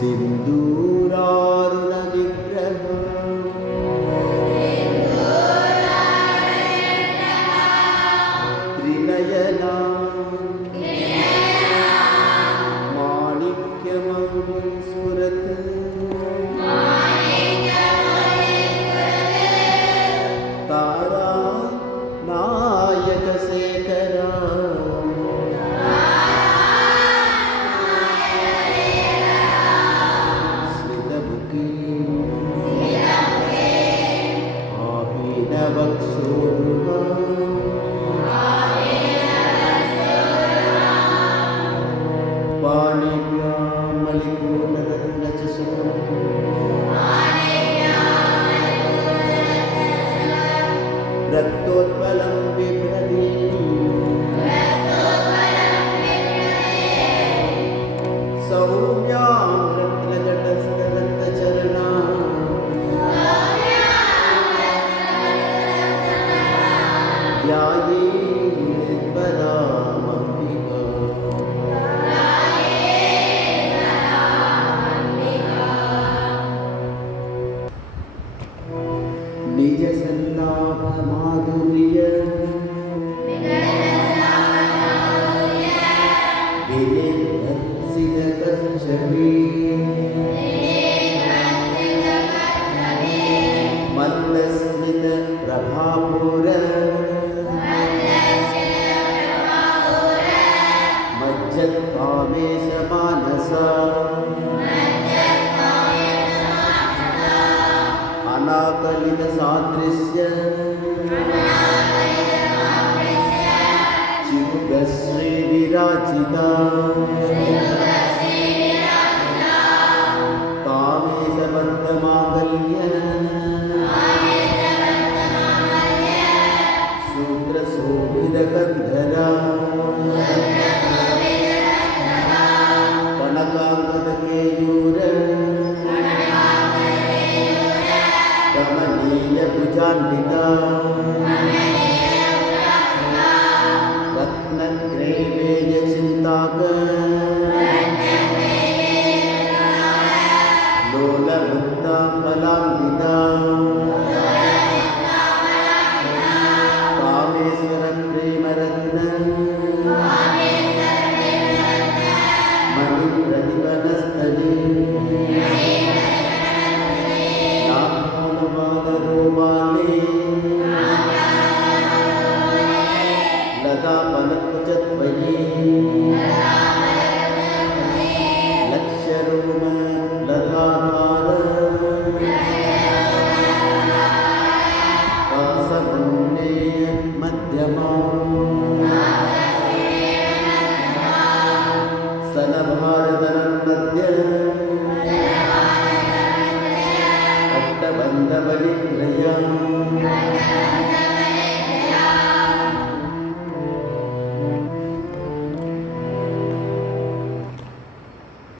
ಸಿಂಧೂರಾರುಣ ವಿಗ್ರಹ ತ್ರಿನಯನ ಮಾಣಿಕ್ಯಮೌಳಿ ಸ್ಫುರತ್ ತಾರಾ ನಾಯಕ ಶೇಖರ ಸ್ಮಿತಮುಖಿ ಆಭಿನವಕ್ಷೋರುಹ ಪಾಣಿಭ್ಯಾಂ ಮಲಿಕೋಟರತ್ನಚಷಕಂ ರಕ್ತೋತ್ಪಲಂ ಬಿಭ್ರತಿ ಸೌಮ್ಯಾಂ ರತ್ನಜಟಸ್ಥರಕ್ತಚರಣಾ ಧ್ಯಾಯೇದ್ವರಾಮಂಬಿಕಾ ನಿಜ ಸಲ್ಲಾಪ ಮಾಧುರ್ಯ ವಿನಿರ್ಭತ್ಸಿತ ಕಚ್ಚವಿ ಮಂದಸ್ಮಿತ ಪ್ರಭಾಪುರ ಮಜ್ಜತ್ಕಾಮೇಶ ಮಾನಸ ಅನಾಕಲಿತ ಸಾದೃಶ್ಯ ಚಿಗುಗಶ್ರೀ ವಿರಾಜಿತ ಕಾಮೇಶ ಬದ್ಧ ಮಾಂಗಲ್ಯ ಶೂದ್ರ ಶೋಭಿತ ಗಂಧರ ಕನಕಾಂಗದ ಕೇಯೂರ ಕಮನೀಯ ಭುಜಾನ್ವಿತ ರತ್ನತ್ರೈವೇಯ ಚಿಂತಾಕ ಲೋಲವೃತ್ತ ಫಲಾನ್ವಿತ ಕಾಮೇಶ್ವರ ಪ್ರೇಮರತ್ನ ಮಣಿ ಪ್ರತಿಭನಸ್ಥಳಿ ರೋಮಾಲಿ ಲತಾ ಫಲತ್ವಚತ್ವಯಿ ಲಕ್ಷ್ಯರೋಮ ಲತಾಕಾರ ಕಾಸಮನ್ಯೇಯ ಮಧ್ಯಮ ಸ್ತನಭಾರತನನ್ಮಧ್ಯ ಅಡ್ಡಬಂಧ ಬಲಿ